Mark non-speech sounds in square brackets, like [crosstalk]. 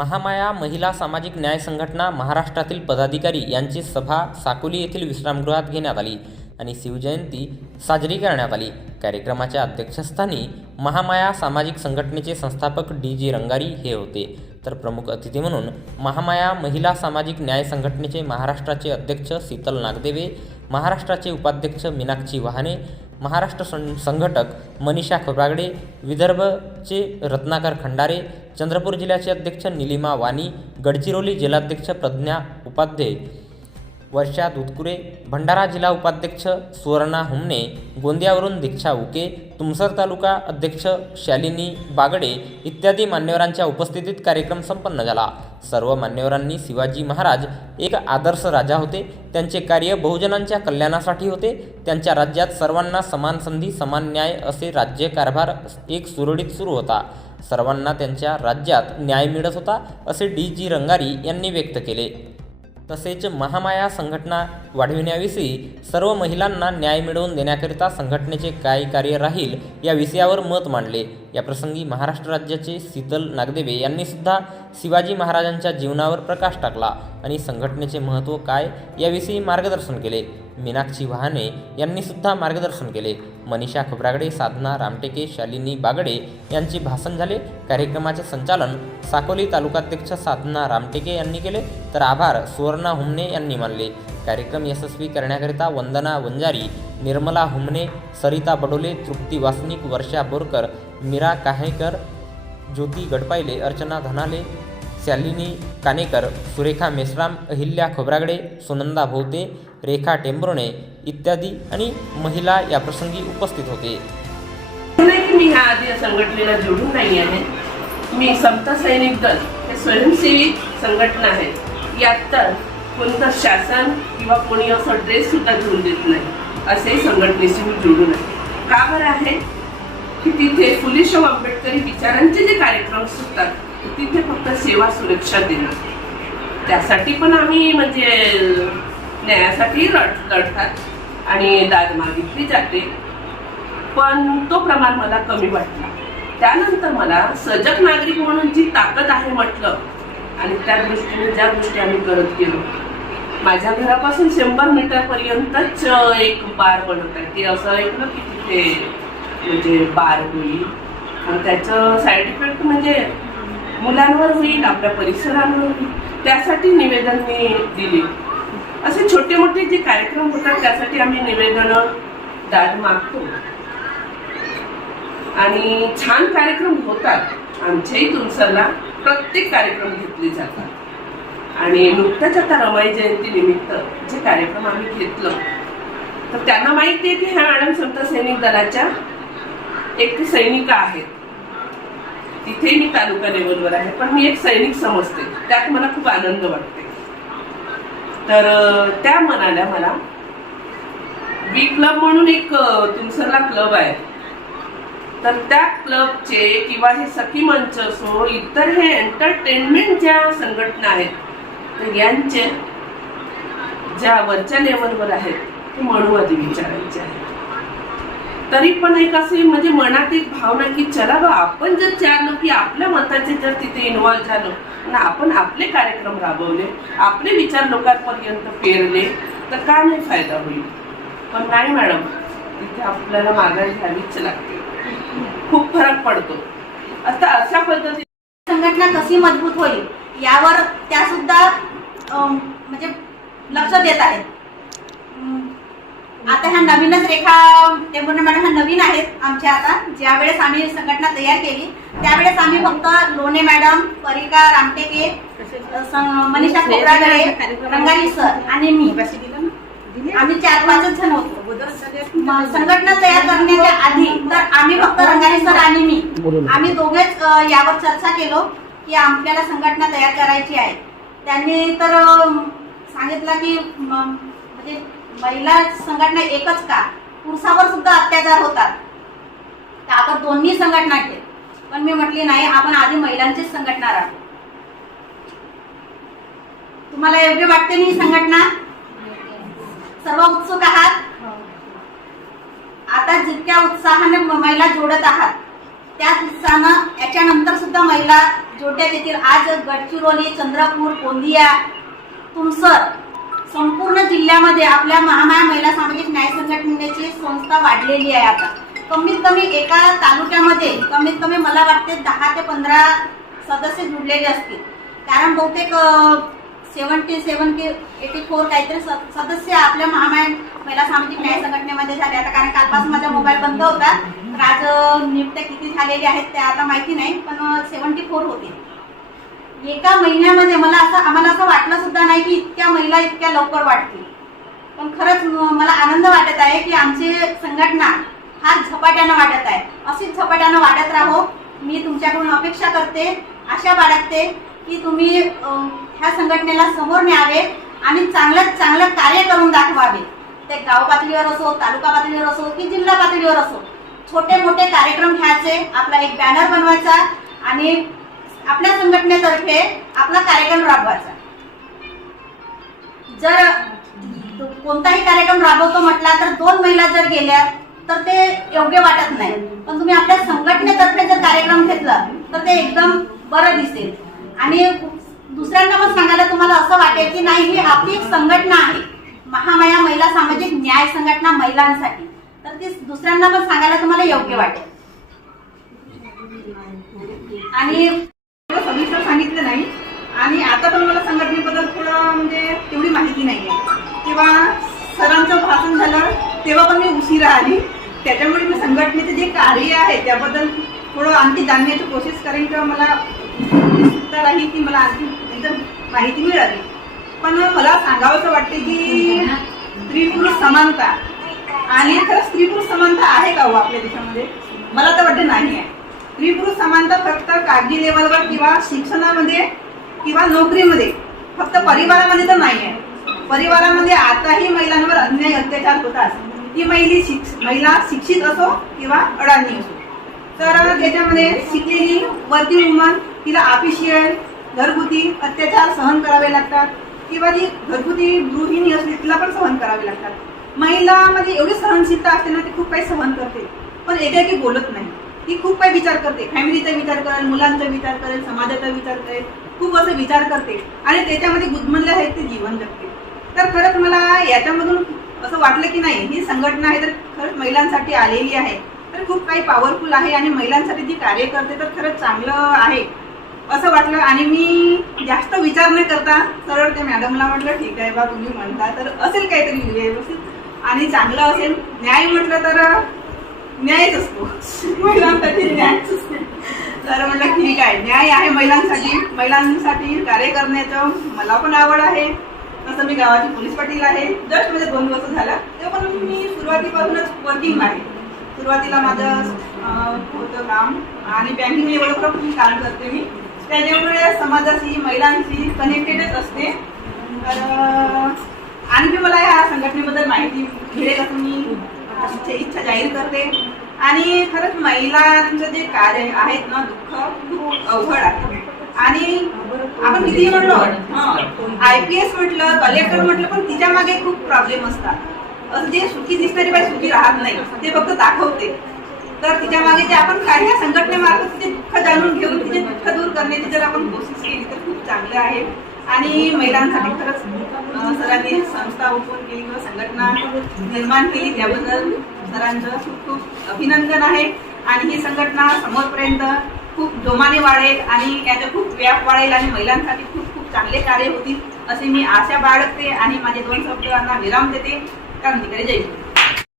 महामाया महिला सामाजिक न्याय संघटना महाराष्ट्रातील पदाधिकारी यांची सभा साकोली येथील विश्रामगृहात घेण्यात आली आणि शिवजयंती साजरी करण्यात आली. कार्यक्रमाच्या अध्यक्षस्थानी महामाया सामाजिक संघटनेचे संस्थापक डी जी रंगारी हे होते. तर प्रमुख अतिथी म्हणून महामाया महिला सामाजिक न्याय संघटनेचे महाराष्ट्राचे अध्यक्ष शीतल नागदेवे महाराष्ट्राचे उपाध्यक्ष मीनाक्षी वहाने महाराष्ट्र सं संघटक मनीषा खोब्रागडे विदर्भचे रत्नाकर खंडारे चंद्रपूर जिल्ह्याचे अध्यक्ष निलिमा वाणी गडचिरोली जिल्हाध्यक्ष प्रज्ञा उपाध्ये वर्षा दुधकुरे भंडारा जिल्हा उपाध्यक्ष सुवर्णा हुमने गोंदियावरून दीक्षा उके तुमसर तालुका अध्यक्ष शालिनी बागडे इत्यादी मान्यवरांच्या उपस्थितीत कार्यक्रम संपन्न झाला. सर्व मान्यवरांनी शिवाजी महाराज एक आदर्श राजा होते. त्यांचे कार्य बहुजनांच्या कल्याणासाठी होते. त्यांच्या राज्यात सर्वांना समान संधी समान न्याय असे राज्य कारभार एक सुरळीत सुरू होता. सर्वांना त्यांच्या राज्यात न्याय मिळत होता असे डी. जी. रंगारी यांनी व्यक्त केले. तसेच महामाया संघटना वाढविण्याविषयी सर्व महिलांना न्याय मिळवून देण्याकरिता संघटनेचे काय कार्य राहील या विषयावर मत मांडले. याप्रसंगी महाराष्ट्र राज्याचे शीतल नागदेवे यांनी सुद्धा शिवाजी महाराजांच्या जीवनावर प्रकाश टाकला आणि संघटनेचे महत्त्व काय याविषयी मार्गदर्शन केले. मीनाक्षी वहाने यांनी सुद्धा मार्गदर्शन केले. मनीषा खोब्रागडे साधना रामटेके शालिनी बागडे यांचे भाषण झाले. कार्यक्रमाचे संचालन साकोली तालुकाध्यक्ष साधना रामटेके यांनी केले. तर आभार सुवर्णा हुमने यांनी मानले. कार्यक्रम यशस्वी करण्याकरिता वंदना वंजारी निर्मला हुमने सरिता बडोले तृप्ती वासनिक वर्षा बोरकर मीरा काहेकर ज्योती गडपायले अर्चना धनाले शालिनी कानेकर सुरेखा मेश्राम अहिल्या खोब्रागडे सुनंदा भोवते रेखा टेंबुर्णे इत्यादी आणि महिला याप्रसंगी उपस्थित होते. नाही मी ह्या आधी संघटनेला जोडून नाही आहे. मी समता सैनिक दल हे स्वयंसेवी संघटना आहे. यात तर कोणतं शासन किंवा कोणी असं ड्रेस सुद्धा घेऊन देत नाही. असेही संघटनेशी मी जोडून आहे का बरं आहे? की तिथे फुलेशाव आंबेडकरी विचारांचे जे कार्यक्रम सुटतात तिथे फक्त सेवा सुरक्षा देणं. त्यासाठी पण आम्ही म्हणजे न्यायासाठी लढ लढतात आणि दाद मागितली जाते. पण तो प्रमाण मला कमी वाटला. त्यानंतर मला सजग नागरिक म्हणून जी ताकद आहे म्हटलं आणि त्या दृष्टीने ज्या गोष्टी आम्ही करत गेलो माझ्या घरापासून शंभर मीटर पर्यंतच एक बार बनवत आहे. ते असं ऐकलं की तिथे म्हणजे बार होईल. आणि त्याचं साईड इफेक्ट म्हणजे मुलांवर होईल आपल्या परिसरावर होईल. त्यासाठी निवेदन मी दिले. असे छोटे मोठे जे कार्यक्रम होतात त्यासाठी आम्ही निवेदन दाद मागतो. आणि छान कार्यक्रम होतात. आमच्याही तुमसरला प्रत्येक कार्यक्रम घेतले जातात. आणि नुकत्याच आता रमाई जयंती निमित्त जे कार्यक्रम आम्ही घेतलं तर त्यांना माहिती आहे की ह्या मॅडम समता सैनिक दलाच्या एक सैनिका आहेत. तिथे मी तालुका लेवलवर आहे पण मी एक सैनिक समजते. त्यात मला खूप आनंद वाटते. तर त्या म्हणाल्या मला बी क्लब म्हणून एक तुमसरला क्लब आहे. तर त्या क्लबचे किंवा हे सखी मंच असो इतर हे एंटरटेनमेंट ज्या संघटना आहेत तर यांचे ज्या वरच्या लेवलवर आहेत ते मनुवादी विचारांचे आहेत. तरी पण एक असे म्हणजे मनात एक भावना की चला बा आपण जर चाललो की आपल्या मताचे जर तिथे इन्व्हॉल्व झालो आणि आपण आपले कार्यक्रम राबवले आपले विचार लोकांपर्यंत पेरले तर का नाही फायदा होईल? पण नाही मॅडम तिथे आपल्याला माघारी घ्यावीच लागते. खूप फरक पडतो. आता अशा पद्धती संघटना कशी मजबूत होईल? यावर त्या सुद्धा म्हणजे लक्ष देत आहेत आता ह्या नवीनच रेखा टेंबुर्णे मॅडम ह्या नवीन आहेत आमच्या आता. ज्यावेळेस आम्ही संघटना तयार केली त्यावेळेस आम्ही फक्त लोणे मॅडम परिका रामटेके मनीषा खोबरागडे रंगारी सर आणि मी. आम्ही चार पाचच जण होतो. संघटना तयार करण्याच्या आधी तर आम्ही फक्त रंगारी सर आणि मी. आम्ही दोघेच यावर चर्चा केलो की आपल्याला संघटना तयार करायची आहे. त्यांनी तर सांगितलं की म्हणजे महिला संघटना एकच का? पुरुषावर सुद्धा अत्याचार होतात. तर आपण दोन्ही संघटना घे पण मी म्हटली नाही आपण आधी महिलांचीच संघटना राहतो तुम्हाला योग्य वाटते ही संघटना? सर्व उत्सुक आहात? आता जितक्या उत्साहाने महिला जोडत आहात त्याच उत्साहानं याच्यानंतर सुद्धा महिला जोडण्यात येतील. आज गडचिरोली चंद्रपूर गोंदिया तुमसर संपूर्ण जिल्ह्यामध्ये आपल्या महामाया महिला सामाजिक न्याय संघटनेची संस्था वाढलेली आहे आता. कमीत कमी एका तालुक्यामध्ये कमीत कमी मला वाटते दहा ते पंधरा सदस्य जुडलेले असतील. कारण बहुतेक seventy seven K eighty four काहीतरी सदस्य आपल्या महामाया महिला सामाजिक न्याय संघटनेमध्ये झाले. आता कारण कालपासून माझा मोबाईल बंद होता. तर आज नियुक्त्या किती झालेल्या आहेत त्या आता माहिती नाही पण सेवन्टी फोर होते. एका महिन्यामध्ये मला असं आम्हाला असं वाटलं सुद्धा नाही की इतक्या महिला इतक्या लवकर वाढतील. पण खरंच मला आनंद वाटत आहे की आमची संघटना हा झपाट्यानं वाढत आहे. अशीच झपाट्यानं वाढत राहो. मी तुमच्याकडून अपेक्षा करते आशा बाळगते की तुम्ही ह्या संघटनेला समोर न्यावे आणि चांगलं चांगलं कार्य करून दाखवावे. ते गाव पातळीवर असो तालुका पातळीवर असो की जिल्हा पातळीवर असो. छोटे मोठे कार्यक्रम घ्यायचे आपला एक बॅनर बनवायचा आणि आपल्या संघटनेतर्फे आपला कार्यक्रम राबवायचा. जर कोणताही कार्यक्रम राबवतो म्हटला तर दोन महिला जर गेल्या तर ते योग्य वाटत नाही. पण तुम्ही आपल्या संघटनेतर्फे जर कार्यक्रम घेतला तर ते एकदम बरं दिसेल. आणि दुसऱ्यांना पण सांगायला तुम्हाला असं वाटेल की नाही ही आपली एक संघटना आहे. महामाया महिला सामाजिक न्याय संघटना महिलांसाठी. तर ती दुसऱ्यांना पण सांगायला तुम्हाला योग्य वाटेल. आणि सविस्तर सांगितलं नाही. आणि आता पण मला संघटनेबद्दल थोडं म्हणजे तेवढी माहिती नाही आहे. किंवा सरांचं भाषण झालं तेव्हा पण मी उशिरा आली. त्याच्यामुळे मी संघटनेचे जे कार्य आहे त्याबद्दल थोडं आणखी जाणण्याची कोशिश करेन किंवा मला उत्सुकता राहील की मला आणखी माहिती मिळाली. पण मला सांगावंसं वाटते की स्त्री पुरुष समानता. आणि खरं स्त्री पुरुष समानता आहे का हो आपल्या देशामध्ये? मला तर वाटते नाही आहे. स्त्री पुरुष समानता फक्त कागदी लेवलवर किंवा शिक्षणामध्ये किंवा नोकरीमध्ये फक्त परिवारामध्ये तर नाही आहे. परिवारामध्ये आताही महिलांवर अन्याय अत्याचार होतात ती महिली शिक्ष महिला शिक्षित असो किंवा अडाणी असो. तर त्याच्यामध्ये शिकलेली वर्किंग वुमन तिला ऑफिशियल घरगुती अत्याचार सहन करावे लागतात. किंवा जी घरगुती गृहिणी असली तिला पण सहन करावे लागतात. महिलामध्ये म्हणजे एवढी सहनशीलता असते ना ती खूप काही सहन करते. पण एकाएकी बोलत नाही. ती खूप काही विचार करते. फॅमिलीचा विचार करेल मुलांचा विचार करेल समाजाचा विचार करेल. खूप असं विचार करते. आणि त्याच्यामध्ये गुदमनले आहेत ते जीवन जगते. तर खरंच मला याच्यामधून असं वाटलं की नाही ही संघटना आहे तर खरंच महिलांसाठी आलेली आहे. तर खूप काही पॉवरफुल आहे आणि महिलांसाठी जी कार्य करते तर खरंच चांगलं आहे. असं वाटलं आणि मी जास्त विचार न करता सरळ त्या मॅडमला म्हटलं ठीक आहे बा तुम्ही म्हणता तर असेल काहीतरी व्यवस्थित. आणि चांगलं असेल न्याय म्हटलं तर न्यायच असतो. [laughs] महिलांसाठी न्यायच असते. तर म्हटलं ठीक आहे न्याय आहे महिलांसाठी. महिलांसाठी कार्य करण्याचं मला पण आवड आहे. तसं मी गावाची पोलीस पाटील आहे. जस्ट म्हणजे दोन वर्ष झाला. तेव्हा पण मी सुरुवातीपासूनच वर्किंग आहे. सुरुवातीला माझं होतं काम आणि बँकिंग एवढं पण काम करते मी. त्याच्यामुळे समाजाशी महिलांशी कनेक्टेडच असते. तर आणखी मला या संघटनेबद्दल माहिती मिळेल असं मी इच्छा इच्छा जाहीर करते. आणि खरंच महिलांचं जे कार्य आहेत ना दुःख खूप अवघड आहे. आणि आपण किती म्हणलो आय पी एस म्हटलं कलेक्टर म्हटलं पण तिच्यामागे खूप प्रॉब्लेम असतात. असं जे सुखी दिसणारी बाई सुखी राहत नाही ते फक्त दाखवते. तर तिच्यामागे जे आपण काही संघटनेमार्फत तिचे दुःख जाणून घेऊन तिचे दुःख दूर करण्याची जर आपण कोशिश केली तर खूप चांगलं आहे. आणि महिलांसाठी खरंच सरांनी संस्था ओपन केली किंवा संघटना निर्माण केली त्याबद्दल सरांचं खूप खूप अभिनंदन आहे. आणि ही संघटना समोरपर्यंत खूप जोमाने वाढेल आणि याचा खूप व्याप वाढेल आणि महिलांसाठी खूप खूप चांगले कार्य होतील असे मी आशा बाळगते आणि माझे दोन शब्दांना विराम देते. कारण तिकडे जय